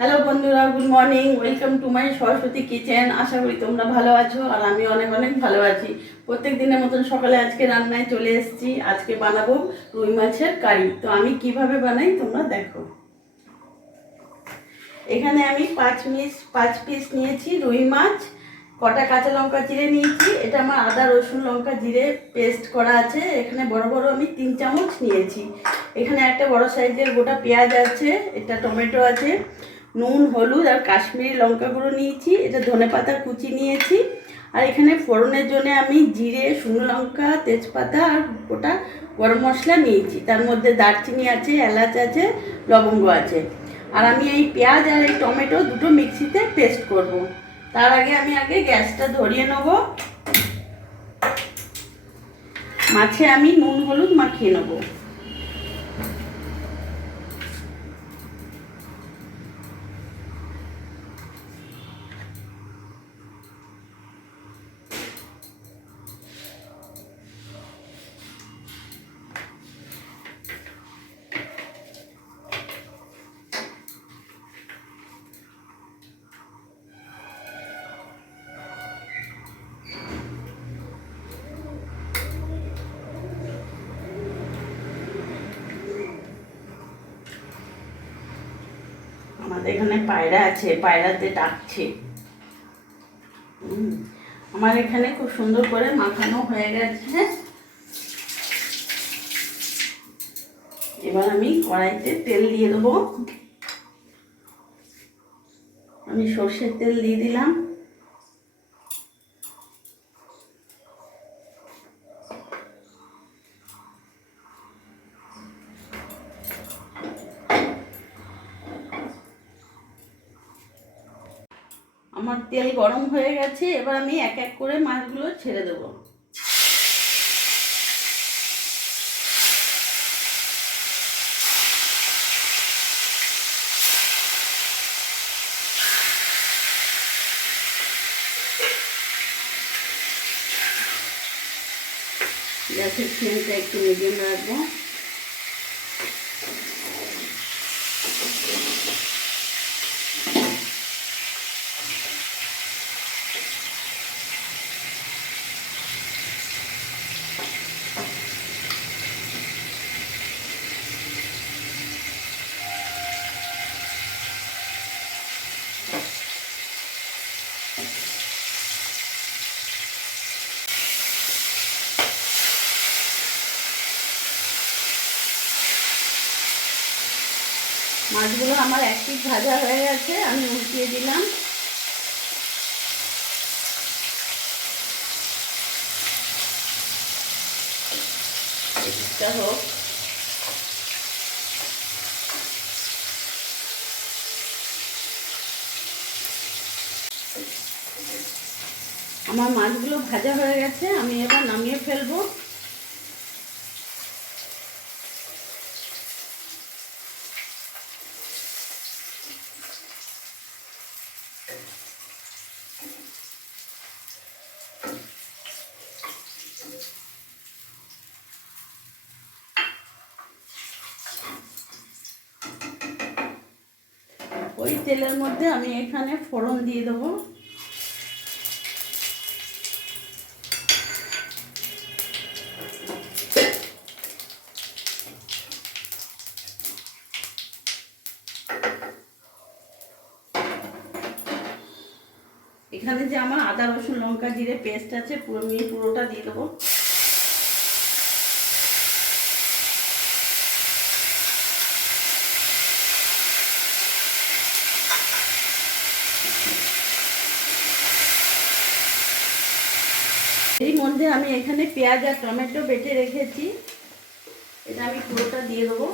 Hello বন্ধুরা, good morning. Welcome to my Saraswati kitchen. আশা করি তোমরা ভালো আছো আর আমি অনেক অনেক ভালো আছি। প্রত্যেক দিনের মতন সকালে আজকে রান্নায় চলে এসেছি। আজকে বানাবো রুই মাছের কারি। তো আমি কিভাবে বানাই তোমরা দেখো। এখানে আমি 5 পিস নিয়েছি রুই মাছ, কটা কাঁচা লঙ্কা চিড়ে নিয়েছি। এটা আমার আদা রসুন লঙ্কা জিরে পেস্ট করা আছে। এখানে বড় বড় আমি 3 চামচ নিয়েছি। এখানে একটা বড় সাইজের গোটা পেঁয়াজ আছে, এটা টমেটো আছে, নুন হলুদ আর কাশ্মীরি লঙ্কা গুঁড়ো নিয়েছি, এটা ধনেপাতা কুচি নিয়েছি। আর এখানে ফোড়নের জন্য আমি জিরে, শুকনো লঙ্কা, তেজপাতা আর গোটা গরম মশলা নিয়েছি। তার মধ্যে দারচিনি আছে, এলাচ আছে, লবঙ্গ আছে। আর আমি এই পেঁয়াজ আর এই টমেটো দুটো মিক্সিতে পেস্ট করব। তার আগে আমি গ্যাসটা ধরিয়ে নেব। মাছে আমি নুন হলুদ মাখিয়ে নেব। আমাদের এখানে পায়রা আছে, পায়রাতে ডাকছে। আমার এখানে খুব সুন্দর করে মাখানো হয়ে গেছে। এবার আমি কড়াইতে তেল দিয়ে দেবো। আমি সর্ষের তেল দিয়ে দিলাম। আমার তেল গরম হয়ে গেছে। এবার আমি এক এক করে মাছগুলো ছেড়ে দেবো। গ্যাসের ফ্লেমটা একটু মিডিয়াম রাখবো। মাছগুলো আমার এক পিস ভাজা হয়ে গেছে, আমি উল্টিয়ে দিলাম। এটা হোক। আমার মাছগুলো ভাজা হয়ে গেছে, আমি এবার নামিয়ে ফেলবো। ওই তেলের মধ্যে আমি এখানে ফোড়ন দিয়ে দেবো। এখানে যে আমার আদা রসুন লঙ্কা জিরে পেস্ট আছে, পুরোটা দিয়ে দেবো। এর মধ্যে আমি এখানে পেঁয়াজ আর টমেটো বেটে রেখেছি, এটা আমি পুরোটা দিয়ে দেবো।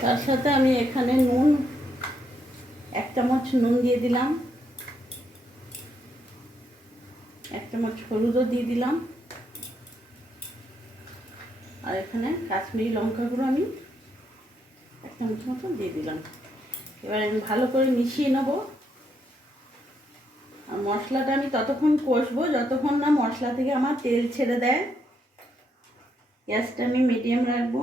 তার সাথে আমি এখানে নুন 1 চামচ নুন দিয়ে দিলাম, 1 চামচ হলুদও দিয়ে দিলাম। আর এখানে কাশ্মীরি লঙ্কা গুঁড়ো আমি 1 চামচ মতন দিয়ে দিলাম। এবার আমি ভালো করে মিশিয়ে নেব। আর মশলাটা আমি ততক্ষণ কষবো যতক্ষণ না মশলা থেকে আমার তেল ছেড়ে দেয়। গ্যাসটা আমি মিডিয়াম রাখবো।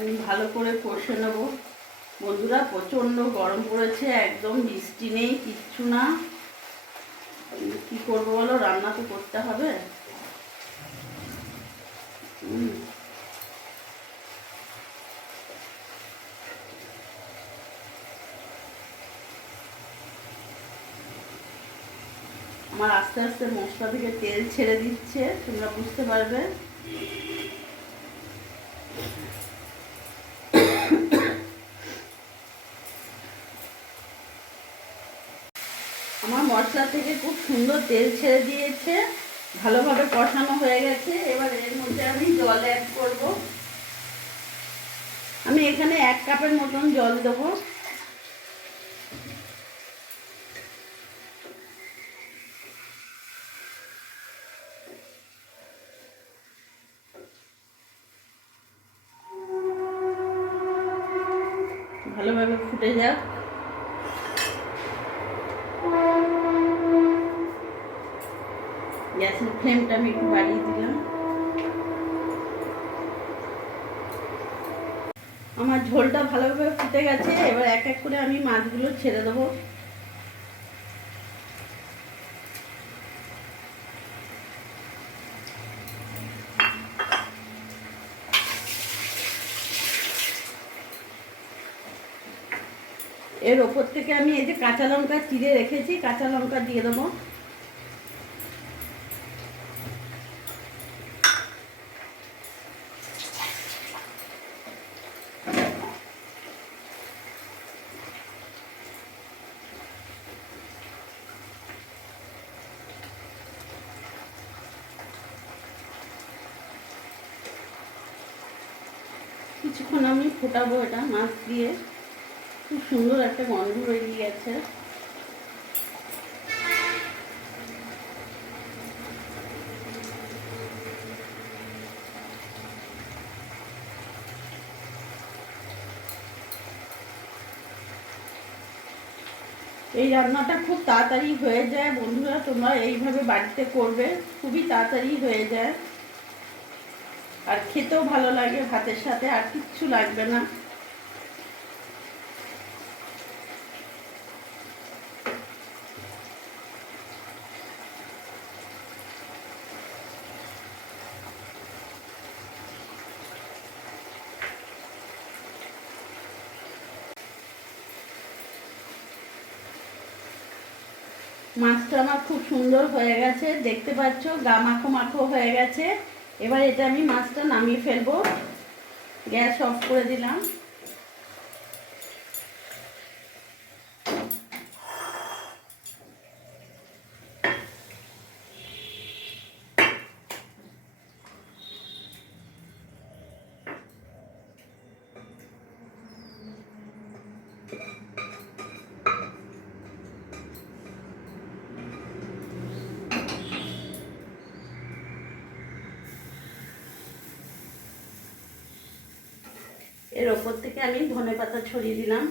আমি ভালো করে কষে নেব। বন্ধুরা প্রচণ্ড গরম পড়েছে, একদম বৃষ্টি নেই, কিচ্ছু না। কি করবো বলো, রান্না তো করতে হবে। আমার আস্তে আস্তে মশলা থেকে তেল ছেড়ে দিচ্ছে, তোমরা বুঝতে পারবে। আমার মশলা থেকে খুব সুন্দর তেল ছেড়ে দিয়েছে, ভালোভাবে কষানো হয়ে গেছে। এবার এর মধ্যে আমি জল অ্যাড করব। আমি এখানে 1 কাপের মতন জল দেবো। ভালোভাবে ফুটে যাক। গ্যাসের ফ্লেমটা আমি একটু বাড়িয়ে দিলাম। আমার ঝোলটা ভালোভাবে ফুটে গেছে। এবার এক এক করে আমি মাছগুলো ছেড়ে দেবো। এর ওপর থেকে আমি এই যে কাঁচা লঙ্কা চিড়ে রেখেছি, কাঁচা লঙ্কা দিয়ে দেবো। কিছুক্ষণ আমি ফোটাবো এটা মাছ দিয়ে। খুব সুন্দর একটা গন্ধ বেরিয়ে গেছে। এই রান্নাটা খুব তাড়াতাড়ি হয়ে যায় বন্ধুরা, তোমরা এইভাবে বাড়িতে করবে, খুবই তাড়াতাড়ি হয়ে যায়। আর খেতেও ভালো লাগে, ভাতের সাথে আর কিচ্ছু লাগবে না। মাছটা আমার খুব সুন্দর হয়ে গেছে, দেখতে পাচ্ছ গা মাখো মাখো হয়ে গেছে। এবার এটা আমি মাছটা নামিয়ে ফেলবো। গ্যাস অফ করে দিলাম। এর ওপর থেকে আমি ধনেপাতা ছড়িয়ে দিলাম।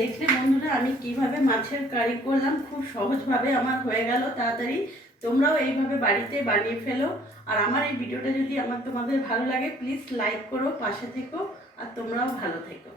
দেখলে বন্ধুরা আমি কিভাবে মাছের কারি করলাম, খুব সহজভাবে আমার হয়ে গেল তাড়াতাড়ি। তোমরাও এইভাবে বাড়িতে বানিয়ে ফেলো। আর আমার এই ভিডিওটা যদি তোমাদের ভালো লাগে প্লিজ লাইক করো, পাশে থেকো, আর তোমরাও ভালো থেকো।